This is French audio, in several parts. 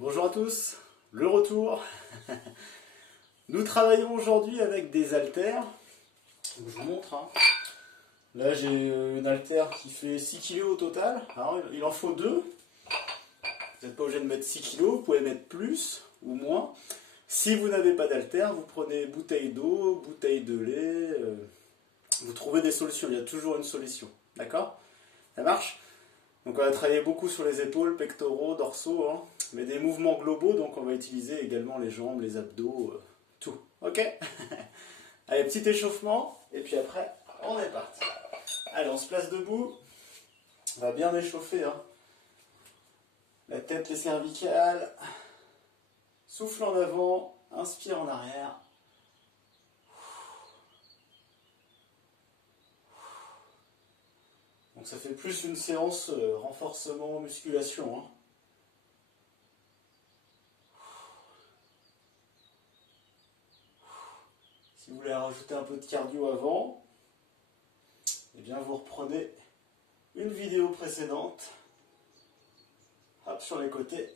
Bonjour à tous, le retour. Nous travaillons aujourd'hui avec des haltères. Je vous montre. Là j'ai une haltère qui fait 6 kg au total. Alors, il en faut deux. Vous n'êtes pas obligé de mettre 6 kg, vous pouvez mettre plus ou moins. Si vous n'avez pas d'haltère, vous prenez bouteille d'eau, bouteille de lait. Vous trouvez des solutions, il y a toujours une solution. D'accord? Ça marche? Donc on va travailler beaucoup sur les épaules, pectoraux, dorsaux, mais des mouvements globaux, donc on va utiliser également les jambes, les abdos, tout. Ok? Allez, petit échauffement, et puis après, on est parti. Allez, on se place debout. On va bien échauffer. La tête, les cervicales. Souffle en avant, inspire en arrière. Donc ça fait plus une séance renforcement, musculation. Si vous voulez rajouter un peu de cardio avant, eh bien vous reprenez une vidéo précédente. Hop, sur les côtés.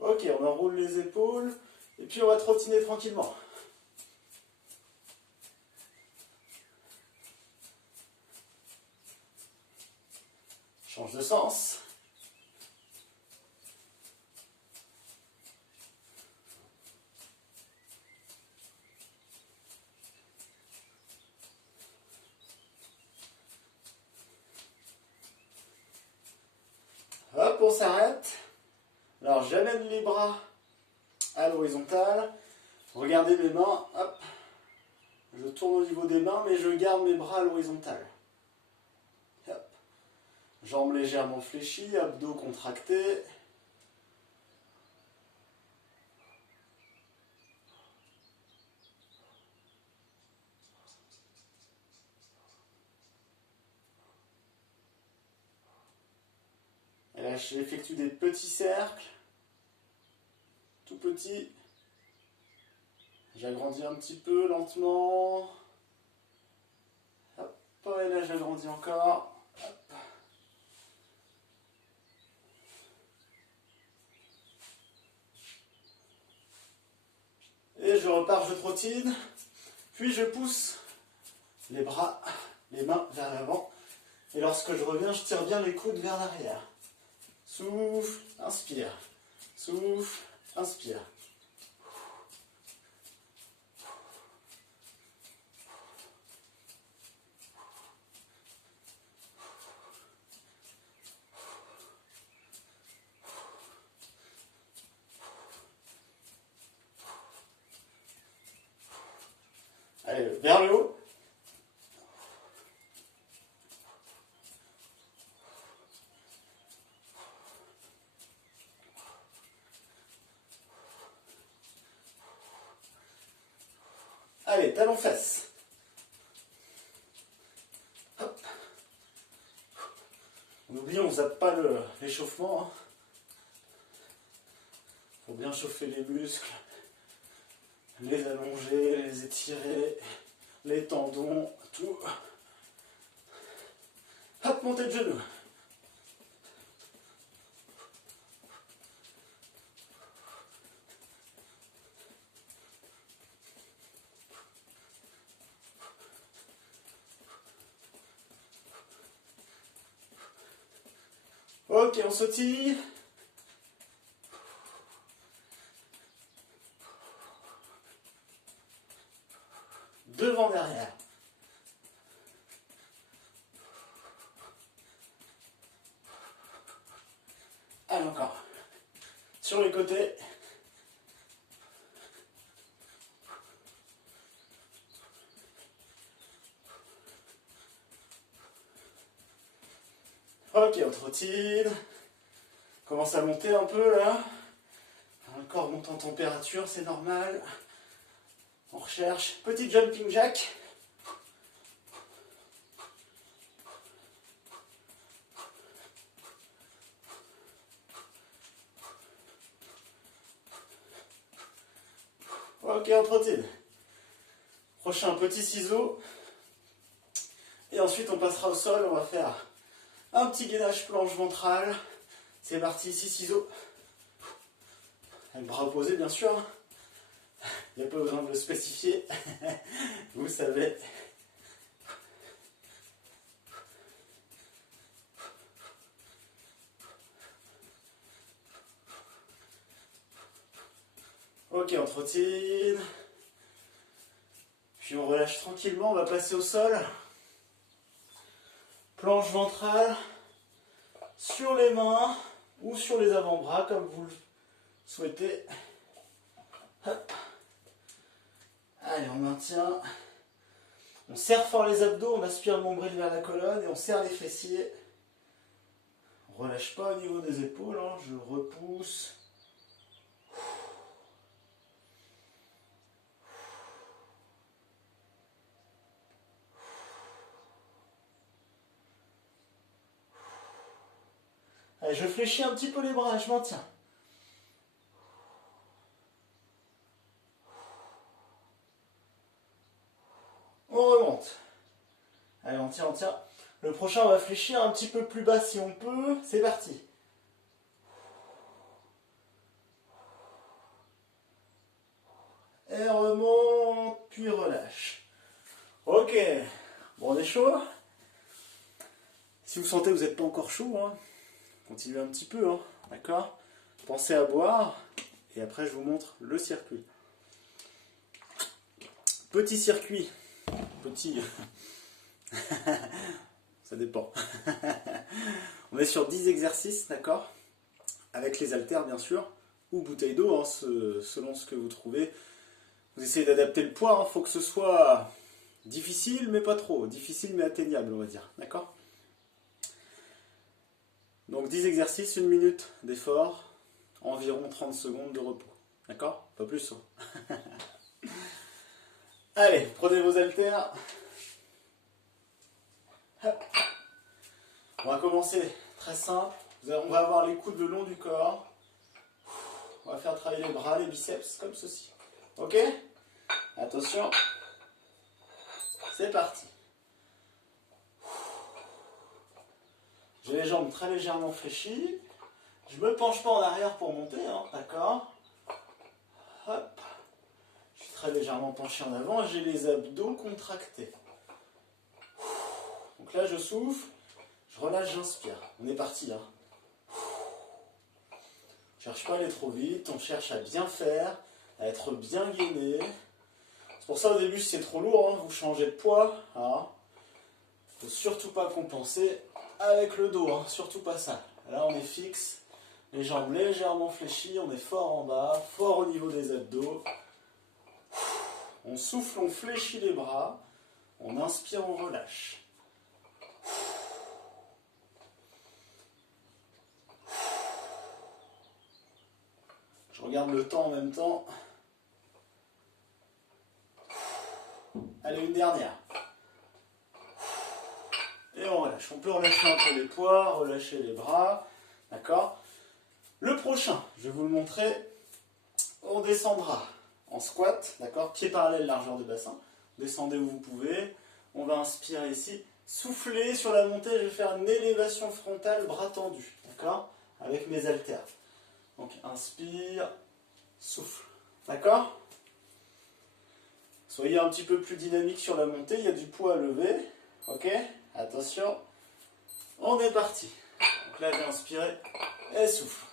Ok, on enroule les épaules et puis on va trottiner tranquillement. Change de sens. Hop, on s'arrête. Alors j'amène les bras à l'horizontale. Regardez mes mains. Hop. Je tourne au niveau des mains, mais je garde mes bras à l'horizontale. Hop. Jambes légèrement fléchies, abdos contractés. Et là, j'effectue des petits cercles. Tout petits. J'agrandis un petit peu lentement. Hop, et là j'agrandis encore. Hop. Et je repars, je trottine. Puis je pousse les bras, les mains vers l'avant. Et lorsque je reviens, je tire bien les coudes vers l'arrière. Souffle, inspire. Souffle, inspire. Allez, vers le haut. Allez, talons fesses. Hop. On oublie, on ne zappe pas l'échauffement. Il faut bien chauffer les muscles, les allonger, les étirer, les tendons, tout. Hop, montée de genoux. Ok, on sautille. Devant, derrière. Allez, encore. Sur les côtés. Ok, on trottine. Commence à monter un peu là. Le corps monte en température, c'est normal. On recherche. Petit jumping jack. Ok, on trottine. Prochain, petit ciseau. Et ensuite, on passera au sol. On va faire un petit gainage planche ventrale. C'est parti, 6 ciseaux. Avec bras opposés, bien sûr. Il n'y a pas besoin de le spécifier. Vous savez. Ok, on trottine. Puis on relâche tranquillement. On va passer au sol. Planche ventrale. Sur les mains ou sur les avant-bras, comme vous le souhaitez. Hop. Allez, on maintient. On serre fort les abdos, on aspire le nombril vers la colonne et on serre les fessiers. On ne relâche pas au niveau des épaules, hein. Je repousse. Allez, je fléchis un petit peu les bras, je maintiens. On remonte. Allez, on tient, on tient. Le prochain, on va fléchir un petit peu plus bas si on peut. C'est parti. Et remonte, puis relâche. Ok. Bon, on est chaud. Si vous sentez que vous n'êtes pas encore chaud, hein, continuez un petit peu, hein, d'accord? Pensez à boire. Et après, je vous montre le circuit. Petit circuit. Petit. Ça dépend. On est sur 10 exercices, d'accord? Avec les haltères, bien sûr. Ou bouteille d'eau, hein, selon ce que vous trouvez. Vous essayez d'adapter le poids. Il faut que ce soit difficile, mais pas trop. Difficile, mais atteignable, on va dire. D'accord? Donc 10 exercices, 1 minute d'effort. Environ 30 secondes de repos. D'accord? Pas plus. Hein. Allez, prenez vos haltères. Hop. On va commencer très simple. On va avoir les coudes le long du corps. On va faire travailler les bras, les biceps, comme ceci. Ok? Attention. C'est parti. J'ai les jambes très légèrement fléchies. Je ne me penche pas en arrière pour monter, hein, d'accord? Hop. Je suis très légèrement penché en avant et j'ai les abdos contractés. Donc là, je souffle, je relâche, j'inspire. On est parti, hein. On ne cherche pas à aller trop vite, on cherche à bien faire, à être bien gainé. C'est pour ça au début, si c'est trop lourd, hein, vous changez de poids. Il ne faut surtout pas compenser avec le dos, hein, surtout pas ça. Là, on est fixe, les jambes légèrement fléchies, on est fort en bas, fort au niveau des abdos. On souffle, on fléchit les bras, on inspire, on relâche. Je regarde le temps en même temps. Allez, une dernière. Et on relâche. On peut relâcher un peu les poids, relâcher les bras. D'accord? Le prochain, je vais vous le montrer. On descendra en squat. D'accord? Pieds parallèles, largeur de bassin. Descendez où vous pouvez. On va inspirer ici. Souffler sur la montée. Je vais faire une élévation frontale, bras tendus. D'accord? Avec mes haltères. Donc inspire, souffle. D'accord? Soyez un petit peu plus dynamique sur la montée, il y a du poids à lever. Ok? Attention. On est parti. Donc là, j'ai inspiré et souffle.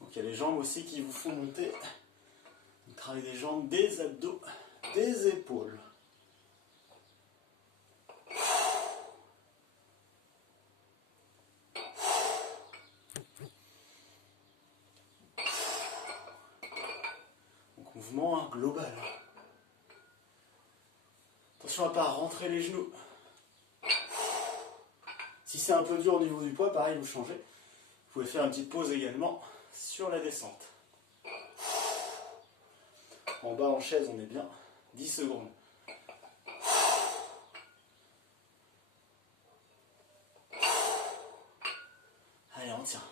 Donc il y a les jambes aussi qui vous font monter. On travaille des jambes, des abdos, des épaules. Donc mouvement global. Attention à ne pas rentrer les genoux. Si c'est un peu dur au niveau du poids, pareil, vous changez. Vous pouvez faire une petite pause également sur la descente. En bas en chaise, on est bien. 10 secondes. on tient.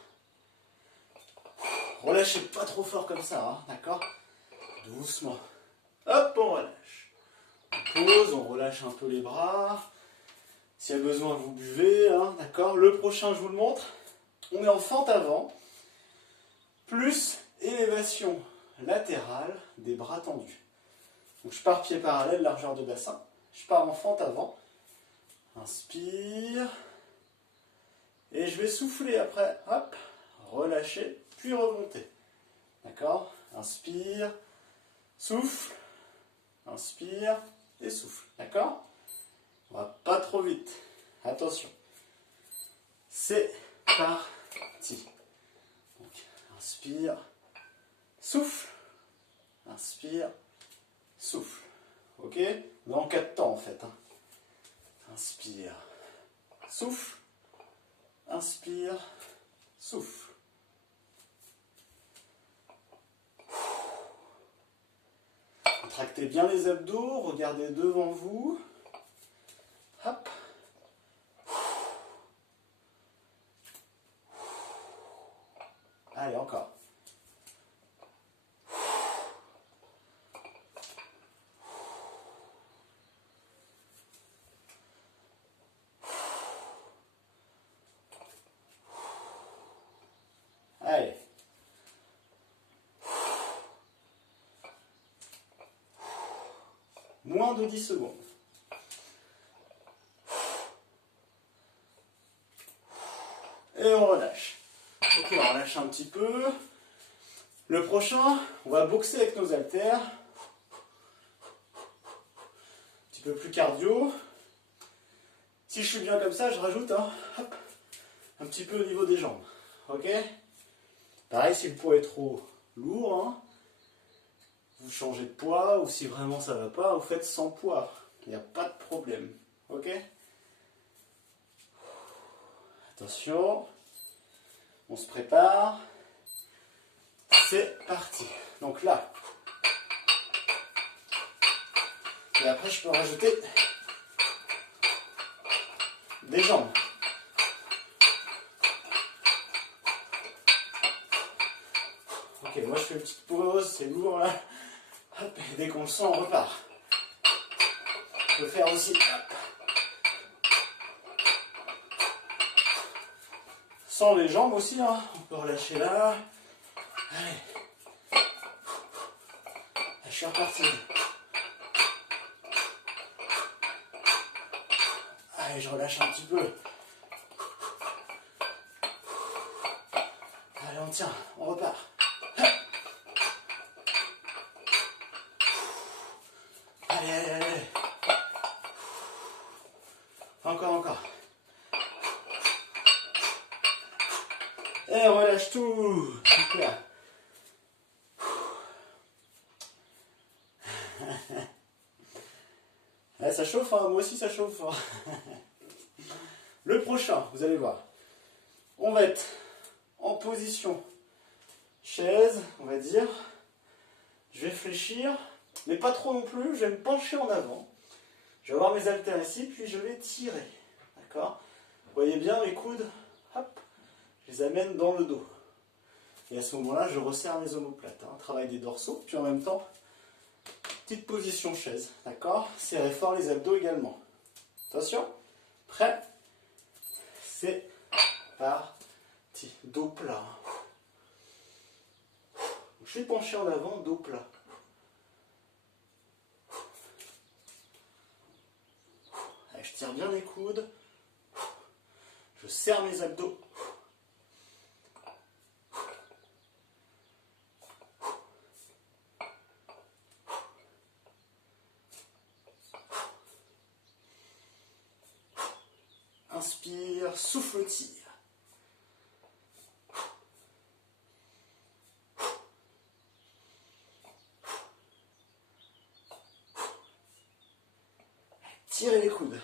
Relâchez pas trop fort comme ça, hein, d'accord? Doucement. Hop, on relâche. On pose, on relâche un peu les bras. S'il y a besoin, vous buvez, hein, d'accord? Le prochain, je vous le montre. On est en fente avant, plus élévation latérale des bras tendus. Donc je pars pied parallèle, largeur de bassin. Je pars en fente avant. Inspire. Et je vais souffler après. Hop, relâcher, puis remonter. D'accord? Inspire, souffle, inspire et souffle. D'accord? On va pas trop vite. Attention. C'est parti. Donc, inspire, souffle, inspire, souffle. Ok? On est en 4 temps en fait. Hein. Inspire, souffle, inspire, souffle. Contractez bien les abdos, regardez devant vous. Hop. Allez, encore. Allez. Moins de 10 secondes. Et on relâche. Ok, on relâche un petit peu. Le prochain, on va boxer avec nos haltères. Un petit peu plus cardio. Si je suis bien comme ça, je rajoute un petit peu au niveau des jambes. Ok? Pareil, si le poids est trop lourd, hein, vous changez de poids, ou si vraiment ça ne va pas, vous faites sans poids. Il n'y a pas de problème. Ok? Attention. On se prépare. C'est parti. Donc là. Et après, je peux rajouter des jambes. Ok, moi je fais une petite pause, c'est lourd là. Hop, et dès qu'on le sent, on repart. On peut faire aussi. Hop. Sans les jambes aussi, hein. On peut relâcher là. Allez. Je suis reparti. Allez, je relâche un petit peu. Allez, on tient, on repart. Allez, allez, allez. Encore. Et on relâche tout. Super. Ouais, ça chauffe, hein. Moi aussi ça chauffe. Le prochain, vous allez voir. On va être en position chaise, on va dire. Je vais fléchir, mais pas trop non plus. Je vais me pencher en avant. Je vais avoir mes haltères ici, puis je vais tirer. D'accord? Vous voyez bien mes coudes, hop, je les amène dans le dos. Et à ce moment-là, je resserre mes omoplates. Hein. Travail des dorsaux, puis en même temps, petite position chaise. D'accord? Serrez fort les abdos également. Attention, prêt? C'est parti. Dos plat. Je suis penché en avant, dos plat. Allez, je tire bien les coudes. Je serre mes abdos. Inspire, souffle, tire. Tirez les coudes.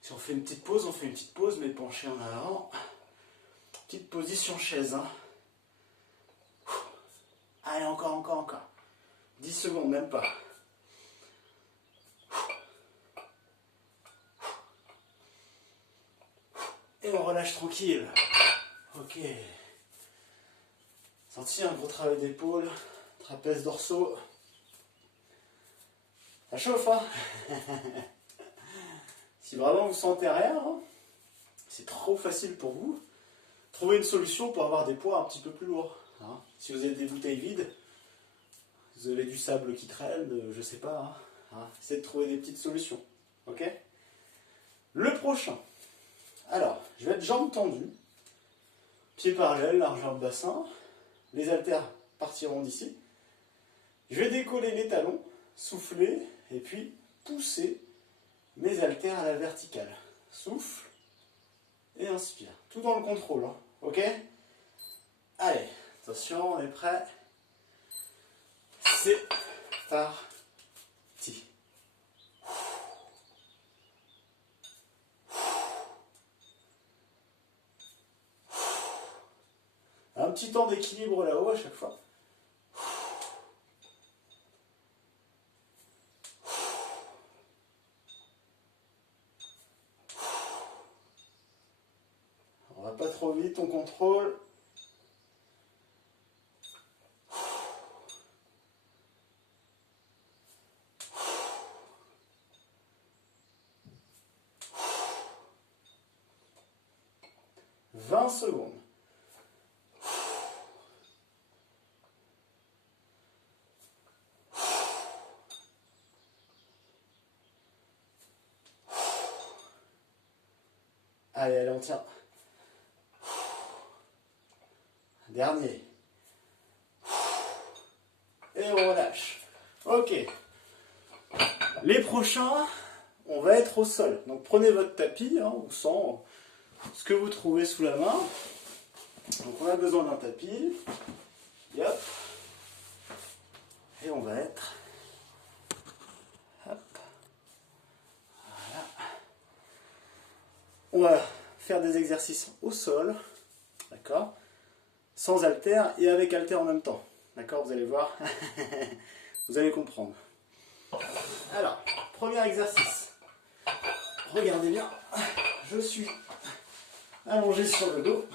Si on fait une petite pause, on fait une petite pause, mais penché en avant. Petite position chaise. Hein. Allez, encore. 10 secondes, même pas. Et on relâche tranquille. Ok. Senti un gros travail d'épaule, trapèze dorsaux. Ça chauffe, hein. Si vraiment vous sentez rien, hein, c'est trop facile pour vous, trouvez une solution pour avoir des poids un petit peu plus lourds. Hein. Si vous avez des bouteilles vides, vous avez du sable qui traîne, je sais pas. Hein. Essayez de trouver des petites solutions. Ok? Le prochain. Alors, je vais être jambes tendues, pieds parallèles, largeur de bassin. Les haltères partiront d'ici. Je vais décoller les talons, souffler et puis pousser mes haltères à la verticale. Souffle et inspire. Tout dans le contrôle. Hein. Ok? Allez, attention, on est prêt. C'est parti. Un petit temps d'équilibre là-haut à chaque fois. On va pas trop vite, on contrôle. « 20 secondes. Allez, allez, on tient. Dernier. Et on relâche. Ok. Les prochains, on va être au sol. Donc prenez votre tapis, hein, ou sans ce que vous trouvez sous la main. Donc on a besoin d'un tapis. Hop. Et on va être. Hop. Voilà. On va faire des exercices au sol. D'accord? Sans haltère et avec haltère en même temps. D'accord? Vous allez voir. Vous allez comprendre. Alors, premier exercice. Regardez bien. Je suis allongé sur le dos.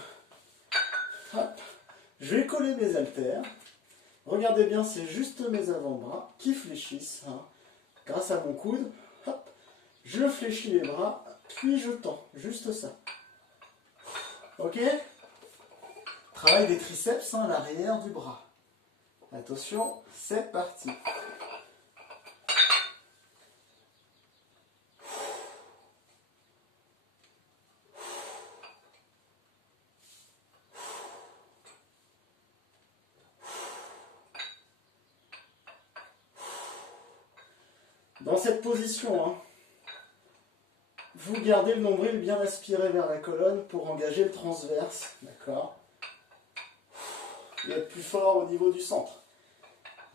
Hop. Je vais coller mes haltères. Regardez bien, c'est juste mes avant-bras qui fléchissent. Hein. Grâce à mon coude. Hop. Je fléchis les bras, puis je tends. Juste ça. Ok? Travail des triceps, hein, l'arrière du bras. Attention, c'est parti. Dans cette position, hein, vous gardez le nombril bien aspiré vers la colonne pour engager le transverse, d'accord? Et être plus fort au niveau du centre.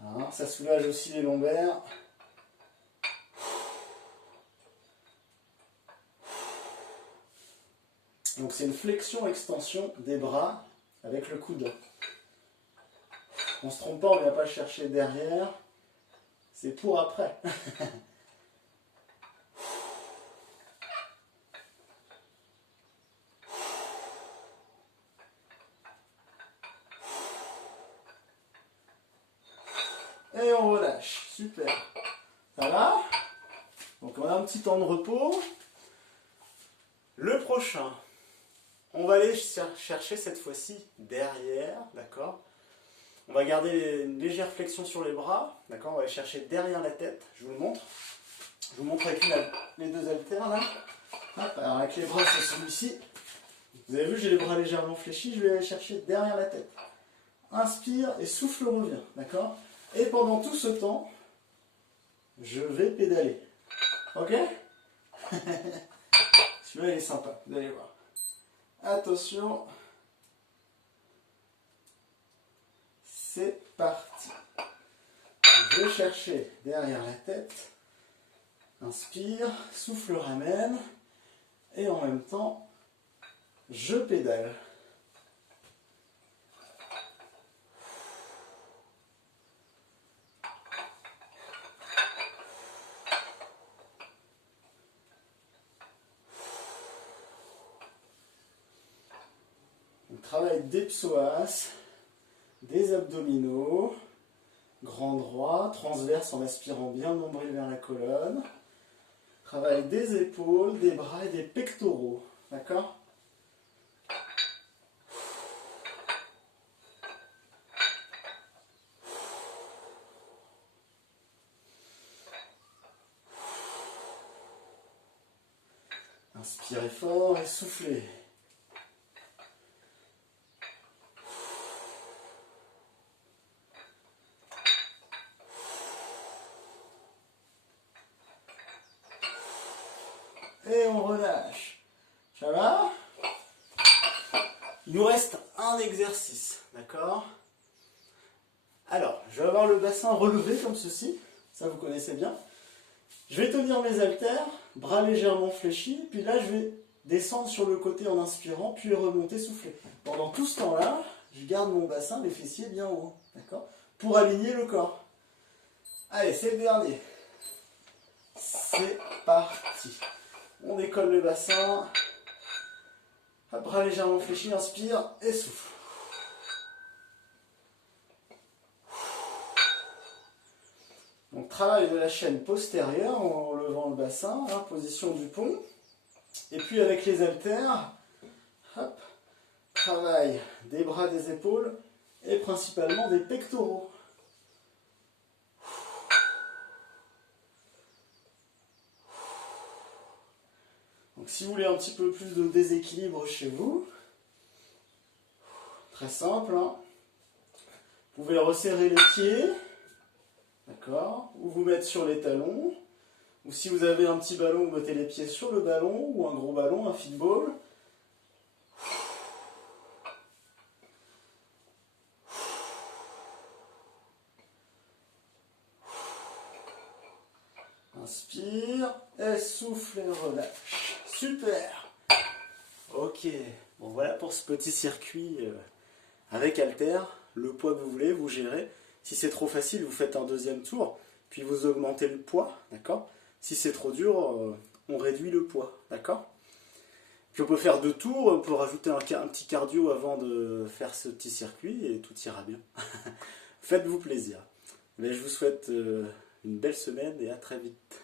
Hein, ça soulage aussi les lombaires. Donc c'est une flexion-extension des bras avec le coude. On ne se trompe pas, on ne vient pas chercher derrière. C'est pour après. Et on relâche. Super. Ça va? Donc on a un petit temps de repos. Le prochain, on va aller chercher cette fois-ci derrière, d'accord? On va garder une légère flexion sur les bras, d'accord? On va aller chercher derrière la tête, je vous le montre. Je vous montre avec les deux haltères là. Hop, alors avec les bras, c'est celui-ci. Vous avez vu, j'ai les bras légèrement fléchis, je vais aller chercher derrière la tête. Inspire et souffle revient, d'accord? Et pendant tout ce temps, je vais pédaler. Ok? Celui-là, il est sympa, vous allez voir. Attention. C'est parti. Je vais chercher derrière la tête. Inspire, souffle ramène. Et en même temps, je pédale. travaille des psoas, des abdominaux, grand droit, transverse en aspirant bien le nombril vers la colonne. Travaille des épaules, des bras et des pectoraux. D'accord? Inspirez fort et soufflez. Et on relâche. Ça va? Il nous reste un exercice, d'accord? Alors, je vais avoir le bassin relevé comme ceci, ça vous connaissez bien. Je vais tenir mes haltères, bras légèrement fléchis, puis là je vais descendre sur le côté en inspirant, puis remonter, souffler. Pendant tout ce temps-là, je garde mon bassin, les fessiers bien haut, d'accord? Pour aligner le corps. Allez, c'est le dernier. C'est parti. On décolle le bassin. Bras légèrement fléchis, inspire et souffle. Donc travail de la chaîne postérieure en levant le bassin, hein, position du pont. Et puis avec les haltères, hop, travail des bras, des épaules et principalement des pectoraux. Donc si vous voulez un petit peu plus de déséquilibre chez vous, très simple, hein, vous pouvez resserrer les pieds, d'accord, ou vous mettre sur les talons, ou si vous avez un petit ballon, vous mettez les pieds sur le ballon, ou un gros ballon, un football. Inspire, et souffle et relâche. Super. Ok, bon voilà pour ce petit circuit avec haltère, le poids que vous voulez, vous gérez. Si c'est trop facile, vous faites un deuxième tour, puis vous augmentez le poids, d'accord? Si c'est trop dur, on réduit le poids, d'accord? Puis on peut faire 2 tours, on peut rajouter un petit cardio avant de faire ce petit circuit et tout ira bien. Faites-vous plaisir. Mais je vous souhaite une belle semaine et à très vite.